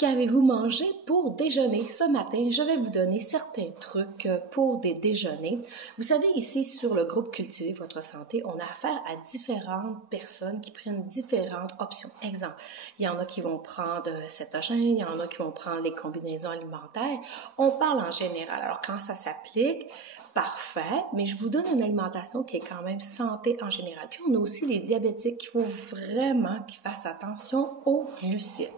Qu'avez-vous mangé pour déjeuner? Ce matin, je vais vous donner certains trucs pour des déjeuners. Vous savez, ici, sur le groupe Cultiver votre santé, on a affaire à différentes personnes qui prennent différentes options. Exemple, il y en a qui vont prendre cétogène, il y en a qui vont prendre les combinaisons alimentaires. On parle en général. Alors, quand ça s'applique, parfait, mais je vous donne une alimentation qui est quand même santé en général. Puis, on a aussi les diabétiques. Il faut vraiment qu'ils fassent attention aux glucides.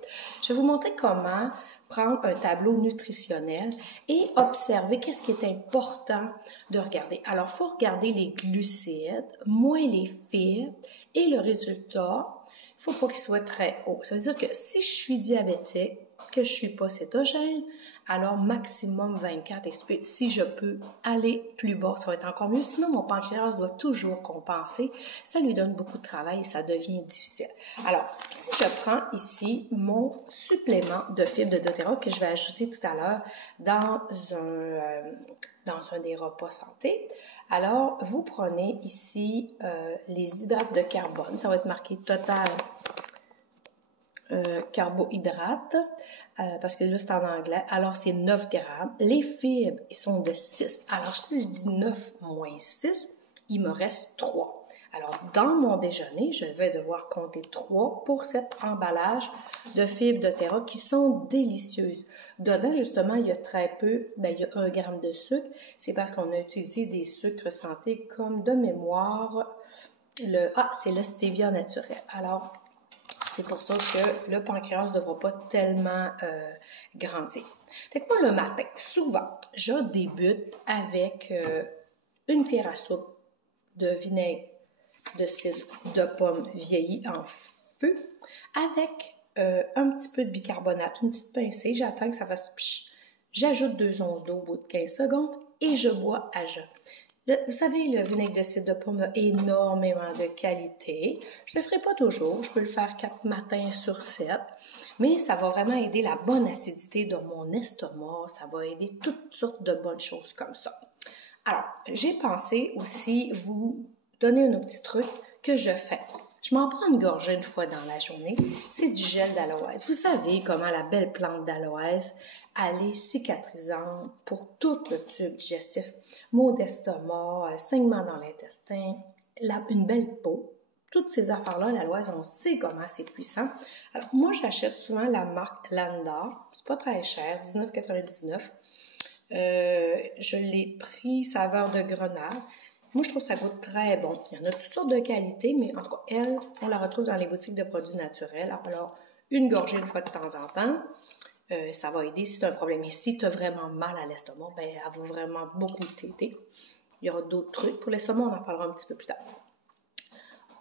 Je vais vous montrer comment prendre un tableau nutritionnel et observer qu'est-ce qui est important de regarder. Alors, il faut regarder les glucides, moins les fibres, et le résultat, il ne faut pas qu'il soit très haut. Ça veut dire que si je suis diabétique, que je ne suis pas cétogène, alors maximum 24, et si je peux aller plus bas, ça va être encore mieux. Sinon, mon pancréas doit toujours compenser. Ça lui donne beaucoup de travail et ça devient difficile. Alors, si je prends ici mon supplément de fibres de doTERRA que je vais ajouter tout à l'heure dans un des repas santé, alors vous prenez ici les hydrates de carbone. Ça va être marqué total carbohydrates, parce que là, c'est en anglais. Alors, c'est 9 grammes. Les fibres, ils sont de 6. Alors, si je dis 9 moins 6, il me reste 3. Alors, dans mon déjeuner, je vais devoir compter 3 pour cet emballage de fibres de doTERRA qui sont délicieuses. Dedans, justement, il y a très peu, il y a 1 gramme de sucre. C'est parce qu'on a utilisé des sucres santé comme de mémoire. C'est le stevia naturel. Alors, c'est pour ça que le pancréas ne devra pas tellement grandir. Fait que moi, le matin, souvent, je débute avec une cuillère à soupe de vinaigre de cidre de pomme vieilli en feu avec un petit peu de bicarbonate, une petite pincée. J'attends que ça fasse psh. J'ajoute 2 onces d'eau au bout de 15 secondes et je bois à jeun. Vous savez, le vinaigre de cidre de pomme a énormément de qualité. Je ne le ferai pas toujours, je peux le faire 4 matins sur 7, mais ça va vraiment aider la bonne acidité de mon estomac, ça va aider toutes sortes de bonnes choses comme ça. Alors, j'ai pensé aussi vous donner un autre petit truc que je fais. Je m'en prends une gorgée une fois dans la journée. C'est du gel d'aloès. Vous savez comment la belle plante d'aloès, elle est cicatrisante pour tout le tube digestif. Maux d'estomac, saignement dans l'intestin, une belle peau. Toutes ces affaires-là, l'aloès, on sait comment c'est puissant. Alors, moi, j'achète souvent la marque Landa. C'est pas très cher, 19,99 $. Je l'ai pris saveur de grenade. Moi, je trouve que ça goûte très bon. Il y en a toutes sortes de qualités, mais en tout cas, elle, on la retrouve dans les boutiques de produits naturels. Alors, une gorgée une fois de temps en temps, ça va aider si tu as un problème. Et si tu as vraiment mal à l'estomac, elle va vraiment beaucoup t'aider. Il y aura d'autres trucs pour l'estomac, on en parlera un petit peu plus tard.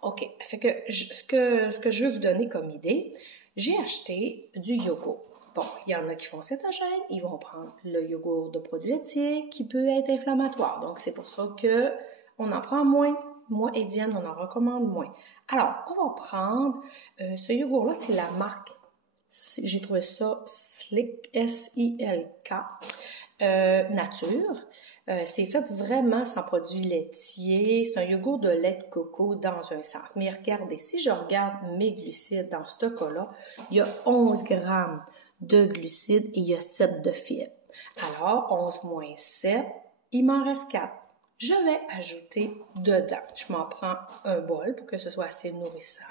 OK, fait que ce que je veux vous donner comme idée, j'ai acheté du yogourt. Bon, il y en a qui font cétogène, ils vont prendre le yogourt de produits laitiers qui peut être inflammatoire. Donc, c'est pour ça que on en prend moins. Moi et Diane, on en recommande moins. Alors, on va prendre ce yogourt-là, c'est la marque, j'ai trouvé ça Slick, S-I-L-K, nature. C'est fait vraiment sans produits laitiers. C'est un yogourt de lait de coco dans un sens. Mais regardez, si je regarde mes glucides dans ce cas-là, il y a 11 grammes de glucides et il y a 7 de fibres. Alors, 11 moins 7, il m'en reste 4. Je vais ajouter dedans. Je m'en prends un bol pour que ce soit assez nourrissant.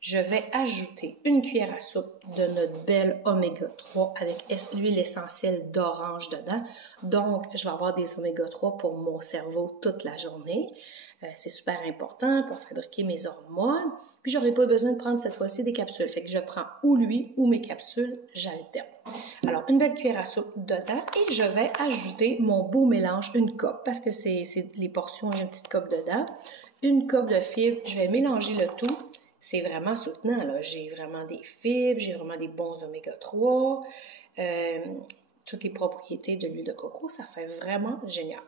Je vais ajouter une cuillère à soupe de notre belle oméga 3 avec l'huile essentielle d'orange dedans. Donc, je vais avoir des oméga 3 pour mon cerveau toute la journée. C'est super important pour fabriquer mes hormones. Puis, j'aurai pas besoin de prendre cette fois-ci des capsules. Fait que je prends ou lui ou mes capsules, j'alterne. Alors, une belle cuillère à soupe dedans et je vais ajouter mon beau mélange, une coupe, parce que c'est les portions, il y a une petite coupe dedans. Une coupe de fibres, je vais mélanger le tout. C'est vraiment soutenant, là. J'ai vraiment des fibres, j'ai vraiment des bons oméga 3, toutes les propriétés de l'huile de coco, ça fait vraiment génial.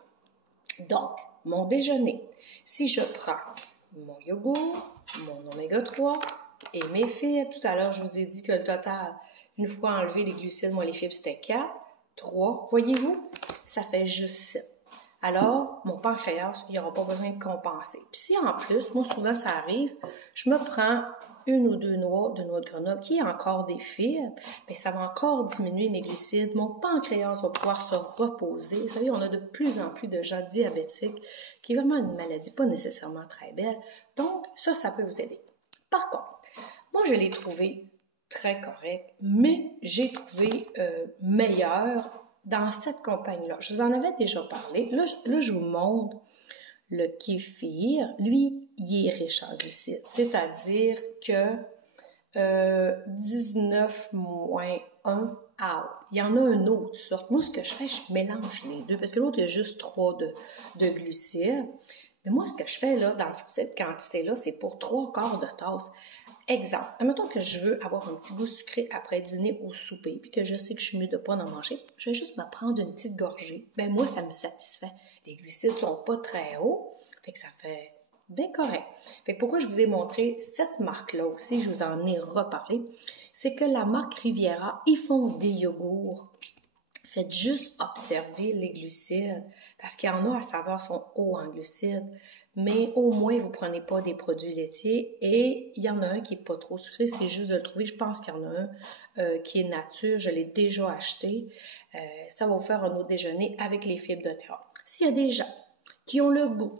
Donc, mon déjeuner, si je prends mon yogourt, mon oméga 3 et mes fibres, tout à l'heure, je vous ai dit que le total, une fois enlevé les glucides, moi les fibres, c'était 4, 3, voyez-vous, ça fait juste 7. Alors, mon pancréas, il n'y aura pas besoin de compenser. Puis si en plus, moi souvent ça arrive, je me prends une ou deux noix de Grenoble, qui est encore des fibres, bien, ça va encore diminuer mes glucides. Mon pancréas va pouvoir se reposer. Vous savez, on a de plus en plus de gens diabétiques, qui est vraiment une maladie pas nécessairement très belle. Donc, ça peut vous aider. Par contre, moi, je l'ai trouvé très correct, mais j'ai trouvé meilleur dans cette compagnie-là. Je vous en avais déjà parlé. Là, je vous montre le kéfir. Lui, il est riche en glucides, c'est-à-dire que 19 moins 1, il y en a une autre sorte. Moi, ce que je fais, je mélange les deux, parce que l'autre, il y a juste 3 de glucides. Mais moi, ce que je fais, là, dans cette quantité-là, c'est pour 3/4 de tasse. Exemple, admettons que je veux avoir un petit goût sucré après dîner au souper, puis que je sais que je suis mieux de ne pas en manger, je vais juste me prendre une petite gorgée. Ben moi, ça me satisfait. Les glucides sont pas très hauts, fait que ça fait bien correct. Fait que pourquoi je vous ai montré cette marque-là aussi, je vous en ai reparlé, c'est que la marque Riviera, ils font des yogourts. Faites juste observer les glucides, parce qu'il y en a à saveur sont hauts en glucides, mais au moins vous ne prenez pas des produits laitiers, et il y en a un qui n'est pas trop sucré, c'est juste de le trouver. Je pense qu'il y en a un qui est nature, je l'ai déjà acheté. Ça va vous faire un autre déjeuner avec les fibres de terre. S'il y a des gens qui ont le goût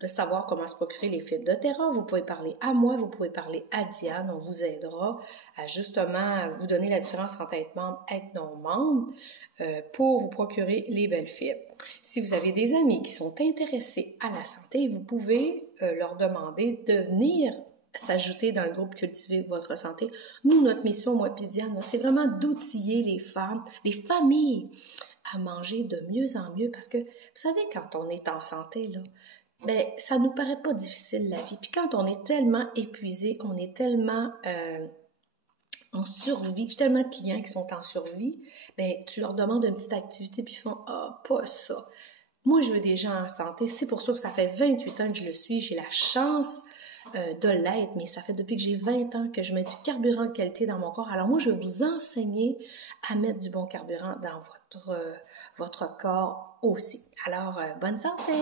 de savoir comment se procurer les fibres de terre, vous pouvez parler à moi, vous pouvez parler à Diane, on vous aidera à justement vous donner la différence entre être membre et être non-membre pour vous procurer les belles fibres. Si vous avez des amis qui sont intéressés à la santé, vous pouvez leur demander de venir s'ajouter dans le groupe Cultiver votre santé. Nous, notre mission, moi et Diane, c'est vraiment d'outiller les femmes, les familles, à manger de mieux en mieux, parce que, vous savez, quand on est en santé, là, ben, ça nous paraît pas difficile, la vie. Puis quand on est tellement épuisé, on est tellement en survie, j'ai tellement de clients qui sont en survie, ben, tu leur demandes une petite activité, puis ils font « Ah, pas ça ». Moi, je veux des gens en santé, c'est pour ça que ça fait 28 ans que je le suis, j'ai la chance de l'être, mais ça fait depuis que j'ai 20 ans que je mets du carburant de qualité dans mon corps. Alors moi, je vais vous enseigner à mettre du bon carburant dans votre corps aussi. Alors, bonne santé!